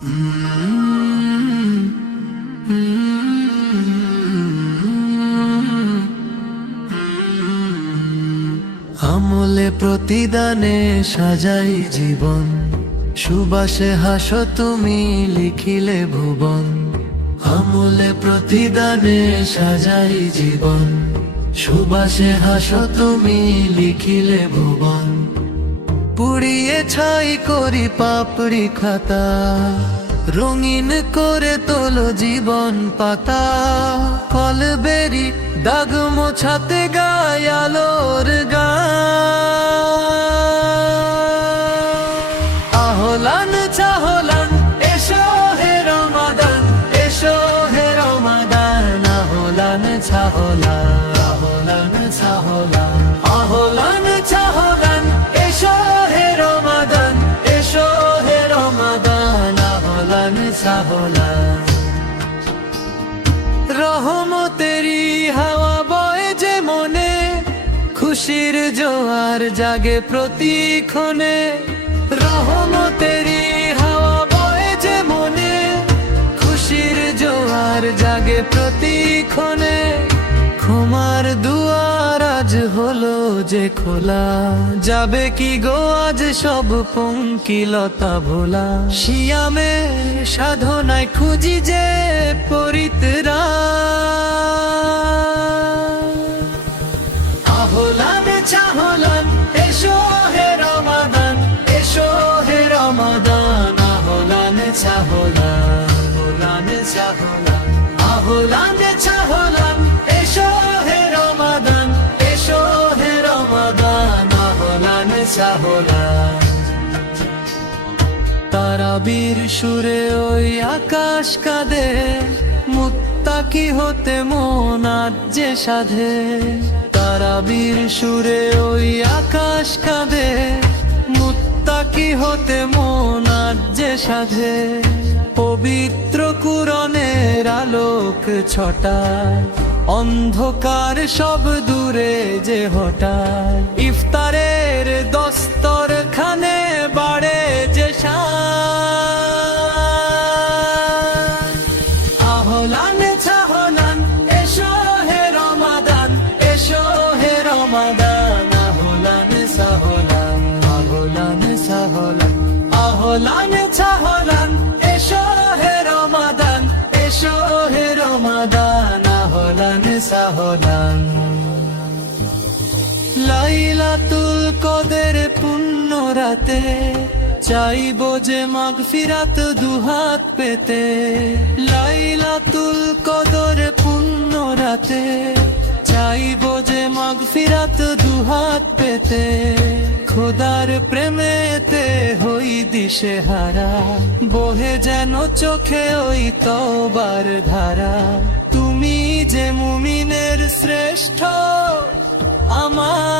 আমলে প্রতিদানে সাজাই জীবন, সুবাসে হাসো তুমি লিখিলে ভুবন। আমলে প্রতিদানে সাজাই জীবন, সুবাসে হাসো তুমি লিখিলে ভুবন। পুড়িয়ে ছাই করি পাপড়ি খাতা, রঙিন করে তোলো জীবন পাতা। কলবেরি দাগ মোছাতে গায় আলোর গান। আহলান চাহলান এসো হে রমাদান, এসো হে রমাদান। আহলান চাহলান, আহলান চাহলান, আহলান চাহলান এসো হে রমাদান, এসো হে রমাদান। আহলান চাহলান। রহমতেরি হাওয়া বয়ে যে মনে, খুশির জোয়ার জাগে প্রতিক্ষণে। রহমতেরি হাওয়া বয়ে যে মনে, খুশির জোয়ার জাগে প্রতিক্ষণে। ক্ষমার দুয়ার আজ হলো যে খোলা, যাবে কি গো আজ সব পঙ্কিলতা ভোলা। শিয়ামের সাধনায় খুঁজি যে পরিত্রাণ। আহলান চাহলান এসো হে রমাদান, এসো হে রমাদান। আহলান চাহলান, আহলান চাহলান, আহলান চাহলান এসো হে রমাদান, এসো হে রমাদান। আহলান চাহলান। তারাবীর সুরে ওই আকাশ কাঁদে, মুত্তাকি হতে মন আজ যে সাধে। তারাবীর সুরে ওই আকাশ কাঁদে, মুত্তাকি হতে মন আজ যে সাধে। পবিত্র কুরআনের আলোক ছটায়, অন্ধকার সব দূরে যে হটায়। ইফতারের দস্তরখানে বাড়ে যে শান। আহলান চাহলান এসো হে রমাদান, এসো হে রমাদান। আহলান চাহলান, আহলান চাহলান, আহলান চাহলান এসো হে রমাদান, এসো হে রমাদান। আহলান চাহলান। লাইলাতুল কদর পুণ্য রাতে, চাইবো যে মাগফিরাত দুহাত পেতে। লাইলাতুল কদর পুণ্য রাতে, চাইবো যে মাগফিরাত দুহাত পেতে। খোদার প্রেমেতে হই দিশে হারা, বহে যেন চোখে ওই তওবার ধারা। তুমি যে মুমিনের শ্রেষ্ঠ আমার